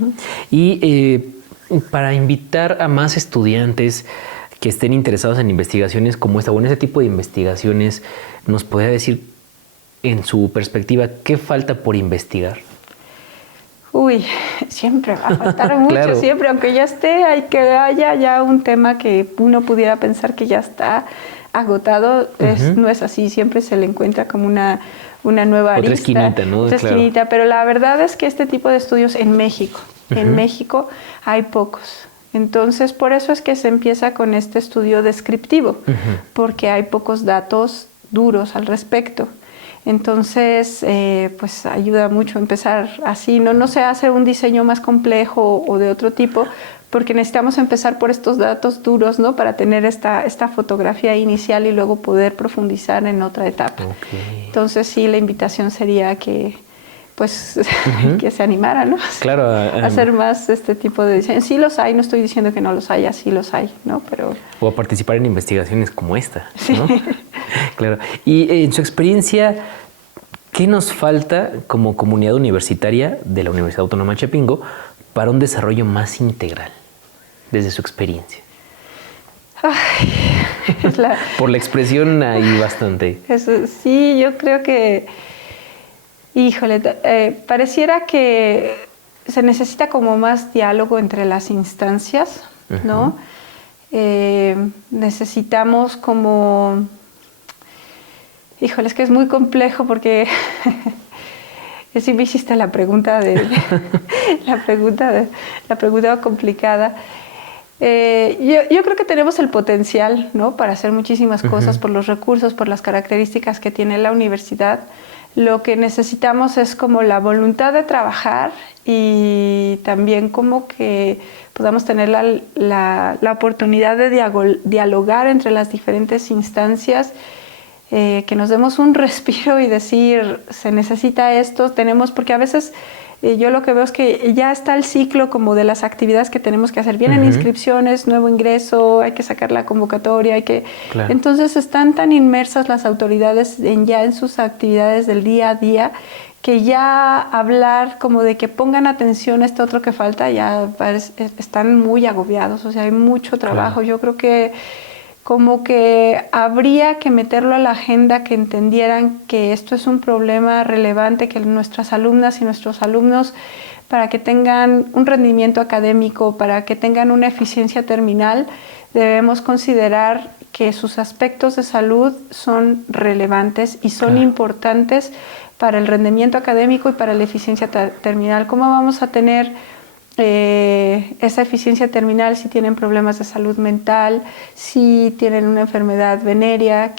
Y para invitar a más estudiantes que estén interesados en investigaciones como esta, o en ese tipo de investigaciones, ¿nos podría decir en su perspectiva qué falta por investigar? Uy, siempre va a faltar mucho, siempre, aunque ya esté, que haya ya un tema que uno pudiera pensar que ya está agotado, no es así, siempre se le encuentra como una nueva arista. Otra esquinita, ¿no? Otra esquinita, pero la verdad es que este tipo de estudios en México hay pocos. Entonces, por eso es que se empieza con este estudio descriptivo, porque hay pocos datos duros al respecto. Entonces, pues ayuda mucho empezar así. No se hace un diseño más complejo o de otro tipo, porque necesitamos empezar por estos datos duros, ¿no? Para tener esta fotografía inicial y luego poder profundizar en otra etapa. Entonces, sí, la invitación sería que que se animara, ¿no? Claro, a hacer más este tipo de diseño. Sí los hay, no estoy diciendo que no los haya, sí los hay, ¿no? Pero... O a participar en investigaciones como esta, ¿no? Claro. Y en su experiencia, ¿qué nos falta como comunidad universitaria de la Universidad Autónoma de Chapingo para un desarrollo más integral, desde su experiencia? Ay, Por la expresión hay bastante. Eso, sí, yo creo que, híjole, pareciera que se necesita como más diálogo entre las instancias, ¿no? Necesitamos como, híjole, es que es muy complejo porque sí me hiciste la pregunta la pregunta complicada. Yo creo que tenemos el potencial, ¿no?, para hacer muchísimas cosas por los recursos, por las características que tiene la universidad. Lo que necesitamos es como la voluntad de trabajar y también como que podamos tener la oportunidad de dialogar entre las diferentes instancias, que nos demos un respiro y decir, se necesita esto, tenemos, porque a veces yo lo que veo es que ya está el ciclo como de las actividades que tenemos que hacer. Vienen inscripciones, nuevo ingreso, hay que sacar la convocatoria, hay que... Claro. Entonces están tan inmersas las autoridades ya en sus actividades del día a día, que ya hablar como de que pongan atención a esto otro que falta, ya están muy agobiados, o sea, hay mucho trabajo. Claro. Yo creo que como que habría que meterlo a la agenda, que entendieran que esto es un problema relevante, que nuestras alumnas y nuestros alumnos, para que tengan un rendimiento académico, para que tengan una eficiencia terminal, debemos considerar que sus aspectos de salud son relevantes y son importantes para el rendimiento académico y para la eficiencia terminal. ¿Cómo vamos a tener esa eficiencia terminal si tienen problemas de salud mental, si tienen una enfermedad venérea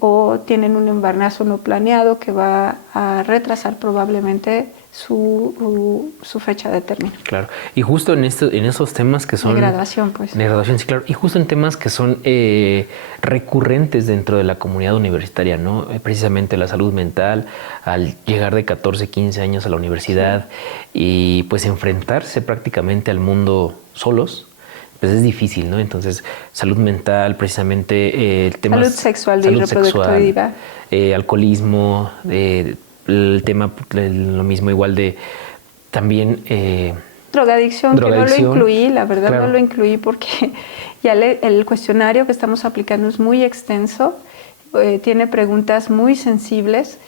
o tienen un embarazo no planeado que va a retrasar probablemente su fecha de término? Claro, y justo en esos temas que son... De graduación, pues. De graduación, sí, claro. Y justo en temas que son recurrentes dentro de la comunidad universitaria, ¿no? Precisamente la salud mental, al llegar de 14, 15 años a la universidad y pues enfrentarse prácticamente al mundo solos, pues es difícil, ¿no? Entonces, salud mental, precisamente el tema... Salud sexual y reproductiva. Alcoholismo, el tema, lo mismo igual de también... Drogadicción, que no lo incluí, la verdad. Claro. No lo incluí porque ya el cuestionario que estamos aplicando es muy extenso, tiene preguntas muy sensibles,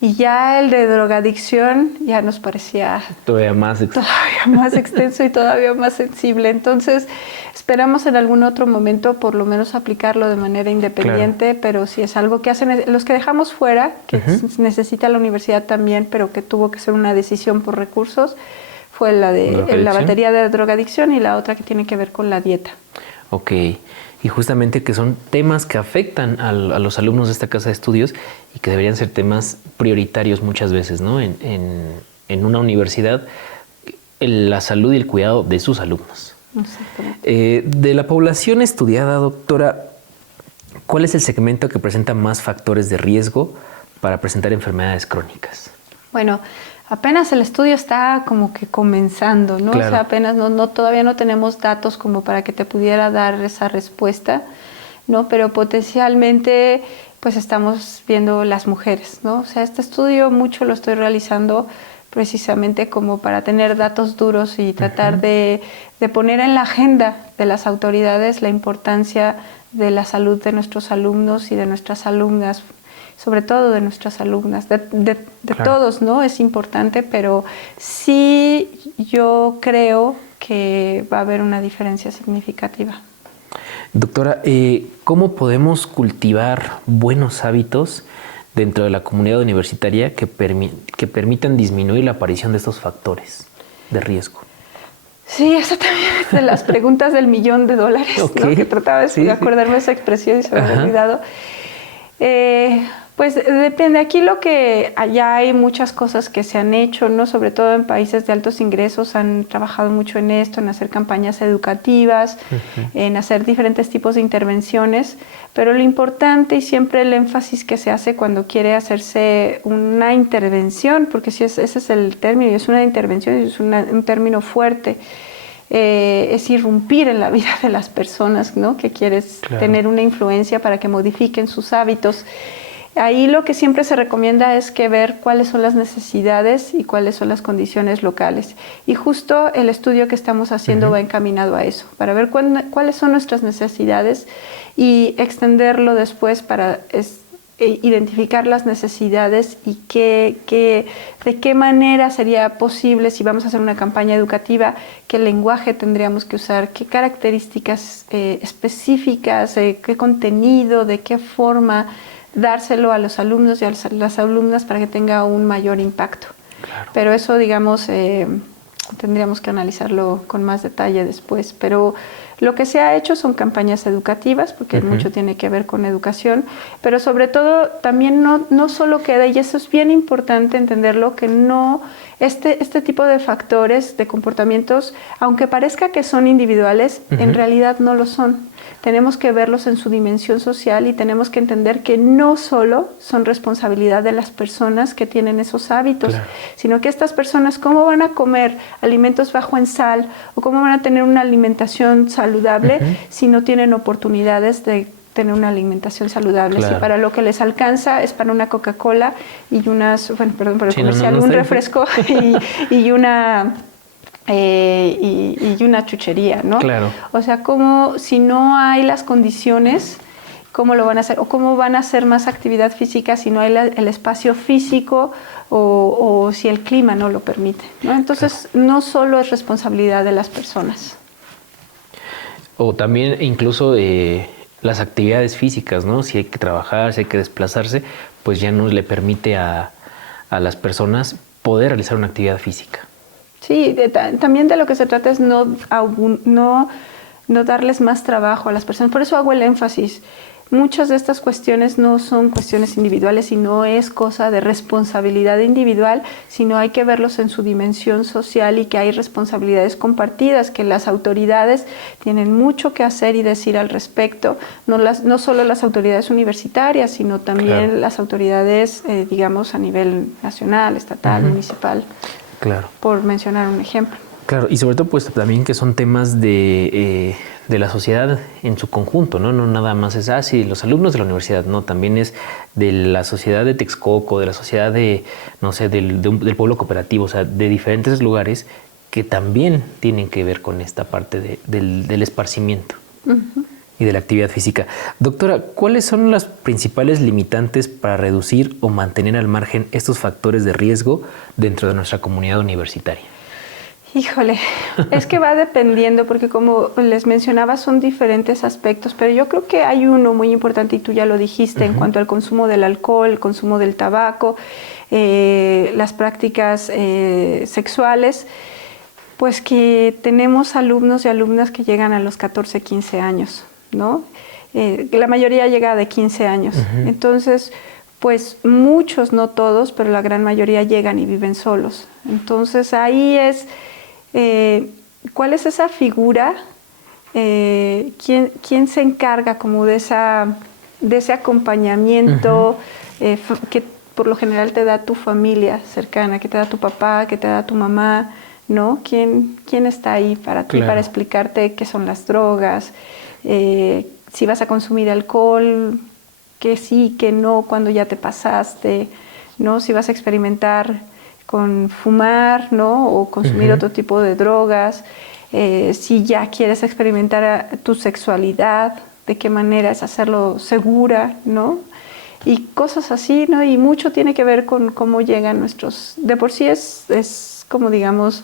y ya el de drogadicción ya nos parecía todavía más extenso y todavía más sensible. Entonces esperamos en algún otro momento por lo menos aplicarlo de manera independiente, claro. Pero si es algo que hacen los que dejamos fuera, que necesita la universidad también, pero que tuvo que ser una decisión por recursos, fue la de la batería de drogadicción y la otra que tiene que ver con la dieta. Ok, y justamente que son temas que afectan a los alumnos de esta casa de estudios y que deberían ser temas prioritarios muchas veces, ¿no? En una universidad, la salud y el cuidado de sus alumnos. Exactamente. De la población estudiada, doctora, ¿cuál es el segmento que presenta más factores de riesgo para presentar enfermedades crónicas? Bueno, apenas el estudio está como que comenzando, ¿no? Claro. O sea, apenas todavía no tenemos datos como para que te pudiera dar esa respuesta, ¿no? Pero potencialmente, pues estamos viendo las mujeres, ¿no? O sea, este estudio mucho lo estoy realizando precisamente como para tener datos duros y tratar de poner en la agenda de las autoridades la importancia de la salud de nuestros alumnos y de nuestras alumnas, sobre todo de nuestras alumnas, de claro. Todos, ¿no? Es importante, pero sí yo creo que va a haber una diferencia significativa. Doctora, ¿cómo podemos cultivar buenos hábitos dentro de la comunidad universitaria que permitan disminuir la aparición de estos factores de riesgo? Sí, eso también es de las preguntas del $1.000.000, okay. ¿No? Que trataba de acordarme de esa expresión y se me había olvidado. Pues depende. Aquí allá hay muchas cosas que se han hecho, ¿no? Sobre todo en países de altos ingresos han trabajado mucho en esto, en hacer campañas educativas, en hacer diferentes tipos de intervenciones, pero lo importante y siempre el énfasis que se hace cuando quiere hacerse una intervención, porque ese es el término, es una intervención, es un término fuerte, es irrumpir en la vida de las personas, ¿no? Que quieres claro. tener una influencia para que modifiquen sus hábitos. Ahí lo que siempre se recomienda es que ver cuáles son las necesidades y cuáles son las condiciones locales. Y justo el estudio que estamos haciendo va encaminado a eso, para ver cuáles son nuestras necesidades y extenderlo después para identificar las necesidades y de qué manera sería posible, si vamos a hacer una campaña educativa, qué lenguaje tendríamos que usar, qué características específicas, qué contenido, de qué forma dárselo a los alumnos y a las alumnas para que tenga un mayor impacto. Claro. Pero eso, digamos, tendríamos que analizarlo con más detalle después. Pero lo que se ha hecho son campañas educativas, porque mucho tiene que ver con educación, pero sobre todo también no solo queda, y eso es bien importante entenderlo, que no este tipo de factores, de comportamientos, aunque parezca que son individuales, en realidad no lo son. Tenemos que verlos en su dimensión social y tenemos que entender que no solo son responsabilidad de las personas que tienen esos hábitos, claro, sino que estas personas, ¿cómo van a comer alimentos bajo en sal o cómo van a tener una alimentación saludable si no tienen oportunidades de tener una alimentación saludable? Claro. Si para lo que les alcanza es para una Coca-Cola y perdón por el comercial, un refresco y una... y una chuchería, ¿no? Claro. O sea, como si no hay las condiciones, ¿cómo lo van a hacer? O cómo van a hacer más actividad física si no hay el espacio físico o si el clima no lo permite, ¿no? Entonces, claro, no solo es responsabilidad de las personas. O también incluso las actividades físicas, ¿no? Si hay que trabajar, si hay que desplazarse, pues ya no le permite a las personas poder realizar una actividad física. Sí, también de lo que se trata es no darles más trabajo a las personas. Por eso hago el énfasis. Muchas de estas cuestiones no son cuestiones individuales y no es cosa de responsabilidad individual, sino hay que verlos en su dimensión social y que hay responsabilidades compartidas, que las autoridades tienen mucho que hacer y decir al respecto. No solo las autoridades universitarias, sino también, claro, las autoridades, digamos, a nivel nacional, estatal, municipal. Claro. Por mencionar un ejemplo. Claro, y sobre todo pues también que son temas de la sociedad en su conjunto, ¿no? No nada más es así, los alumnos de la universidad, no, también es de la sociedad de Texcoco, de la sociedad de, no sé, del pueblo cooperativo, o sea, de diferentes lugares que también tienen que ver con esta parte del esparcimiento y de la actividad física. Doctora, ¿cuáles son las principales limitantes para reducir o mantener al margen estos factores de riesgo dentro de nuestra comunidad universitaria? Híjole, es que va dependiendo, porque como les mencionaba, son diferentes aspectos, pero yo creo que hay uno muy importante, y tú ya lo dijiste, en cuanto al consumo del alcohol, el consumo del tabaco, las prácticas sexuales, pues que tenemos alumnos y alumnas que llegan a los 14, 15 años, ¿no? La mayoría llega de 15 años. Entonces, pues muchos, no todos, pero la gran mayoría llegan y viven solos. Entonces, ahí es... ¿cuál es esa figura? ¿Quién se encarga como de ese acompañamiento que por lo general te da tu familia cercana, que te da tu papá, que te da tu mamá, ¿no? ¿Quién está ahí para ti, claro, para explicarte qué son las drogas? Si vas a consumir alcohol, que sí, que no, cuando ya te pasaste, ¿no? Si vas a experimentar con fumar, ¿no? O consumir otro tipo de drogas, si ya quieres experimentar tu sexualidad, de qué manera es hacerlo segura, ¿no? Y cosas así, ¿no? Y mucho tiene que ver con cómo llegan nuestros... De por sí es como, digamos,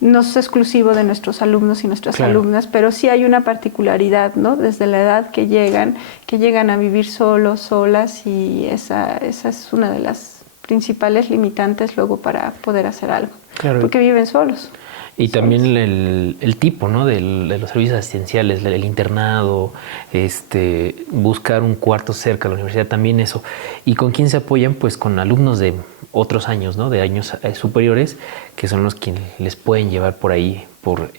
no es exclusivo de nuestros alumnos y nuestras, claro, alumnas, pero sí hay una particularidad, ¿no? Desde la edad que llegan a vivir solos, solas, y esa es una de las principales limitantes luego para poder hacer algo, claro, porque viven solos. Y también el tipo, ¿no? de los servicios asistenciales, el internado, buscar un cuarto cerca de la universidad, también eso. ¿Y con quién se apoyan? Pues con alumnos de otros años, ¿no? De años superiores, que son los que les pueden llevar por ahí por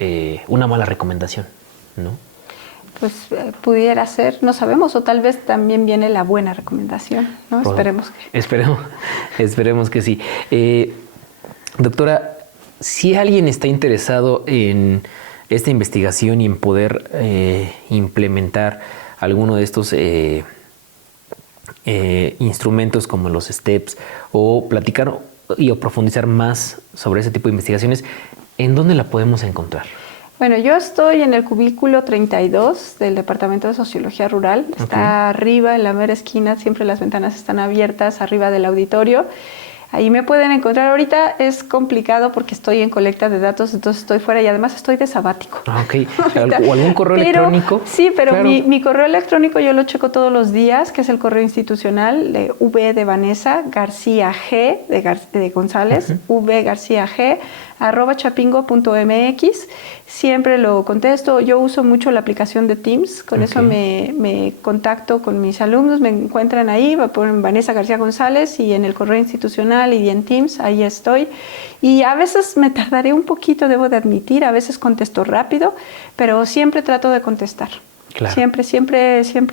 una mala recomendación, ¿no? Pues pudiera ser, no sabemos, o tal vez también viene la buena recomendación, ¿no? Esperemos que... Esperemos que sí. Doctora, si alguien está interesado en esta investigación y en poder implementar alguno de estos instrumentos como los STEPS o platicar o profundizar más sobre ese tipo de investigaciones, ¿en dónde la podemos encontrar? Bueno, yo estoy en el cubículo 32 del Departamento de Sociología Rural. Está arriba, en la mera esquina, siempre las ventanas están abiertas, arriba del auditorio. Ahí me pueden encontrar. Ahorita es complicado porque estoy en colecta de datos, entonces estoy fuera y además estoy de sabático. Ok. ¿O algún correo electrónico? Sí, pero claro. mi correo electrónico yo lo checo todos los días, que es el correo institucional de V de Vanessa, García G de González, V García G, @chapingo.mx. Siempre lo contesto. Yo uso mucho la aplicación de Teams, con eso me contacto con mis alumnos, me encuentran ahí, ponen Vanessa García González y en el correo institucional y en Teams, ahí estoy. Y a veces me tardaré un poquito, debo de admitir, a veces contesto rápido, pero siempre trato de contestar. Claro. Siempre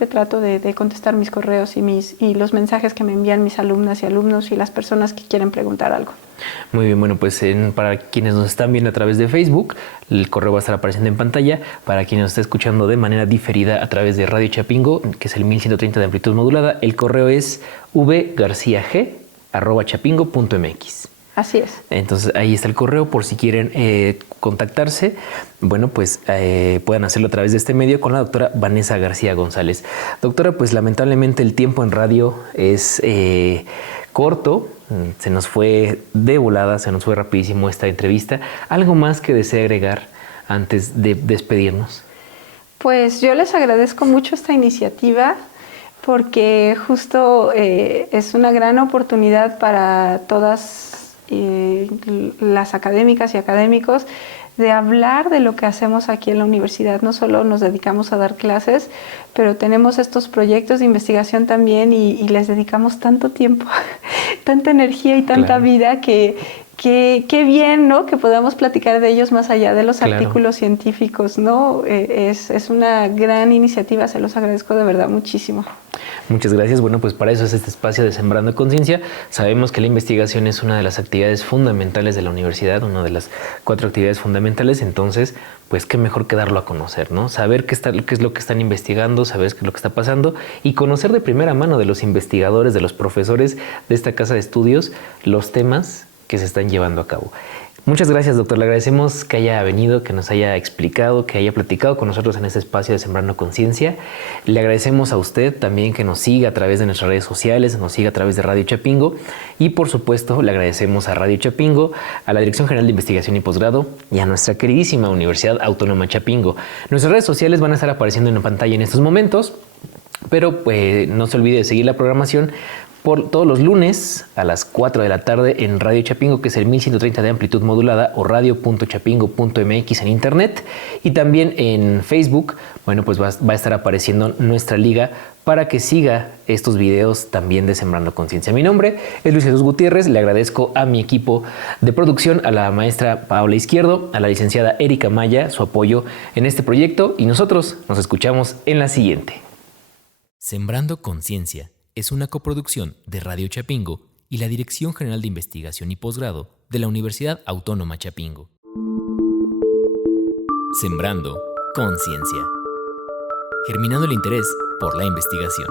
trato de contestar mis correos y los mensajes que me envían mis alumnas y alumnos y las personas que quieren preguntar algo. Muy bien, bueno, pues para quienes nos están viendo a través de Facebook, el correo va a estar apareciendo en pantalla. Para quienes nos está escuchando de manera diferida a través de Radio Chapingo, que es el 1130 de amplitud modulada, el correo es vgarciag@chapingo.mx. Así es. Entonces ahí está el correo por si quieren contactarse. Bueno, pues puedan hacerlo a través de este medio con la doctora Vanessa García González. Doctora, pues lamentablemente el tiempo en radio es corto. Se nos fue de volada, se nos fue rapidísimo esta entrevista. ¿Algo más que desee agregar antes de despedirnos? Pues yo les agradezco mucho esta iniciativa porque justo es una gran oportunidad para todas las académicas y académicos de hablar de lo que hacemos aquí en la universidad. No solo nos dedicamos a dar clases, pero tenemos estos proyectos de investigación también y les dedicamos tanto tiempo, tanta energía y tanta vida que qué bien, ¿no? Que podamos platicar de ellos más allá de los artículos científicos, ¿no? Es una gran iniciativa, se los agradezco de verdad muchísimo. Muchas gracias. Bueno, pues para eso es este espacio de Sembrando Conciencia. Sabemos que la investigación es una de las actividades fundamentales de la universidad, una de las 4 actividades fundamentales. Entonces, pues qué mejor que darlo a conocer, ¿no? Saber qué es lo que están investigando, saber qué es lo que está pasando y conocer de primera mano de los investigadores, de los profesores de esta casa de estudios, los temas que se están llevando a cabo. Muchas gracias, doctor. Le agradecemos que haya venido, que nos haya explicado, que haya platicado con nosotros en este espacio de Sembrando Conciencia. Le agradecemos a usted también que nos siga a través de nuestras redes sociales, nos siga a través de Radio Chapingo y, por supuesto, le agradecemos a Radio Chapingo, a la Dirección General de Investigación y Posgrado y a nuestra queridísima Universidad Autónoma Chapingo. Nuestras redes sociales van a estar apareciendo en pantalla en estos momentos, pero pues, no se olvide de seguir la programación por todos los lunes a las 4 de la tarde en Radio Chapingo, que es el 1130 de amplitud modulada, o radio.chapingo.mx en internet, y también en Facebook. Bueno, pues va a estar apareciendo nuestra liga para que siga estos videos también de Sembrando Conciencia. Mi nombre es Luis Jesús Gutiérrez. Le agradezco a mi equipo de producción, a la maestra Paola Izquierdo, a la licenciada Erika Maya, su apoyo en este proyecto, y nosotros nos escuchamos en la siguiente. Sembrando Conciencia es una coproducción de Radio Chapingo y la Dirección General de Investigación y Posgrado de la Universidad Autónoma Chapingo. Sembrando Conciencia. Germinando el interés por la investigación.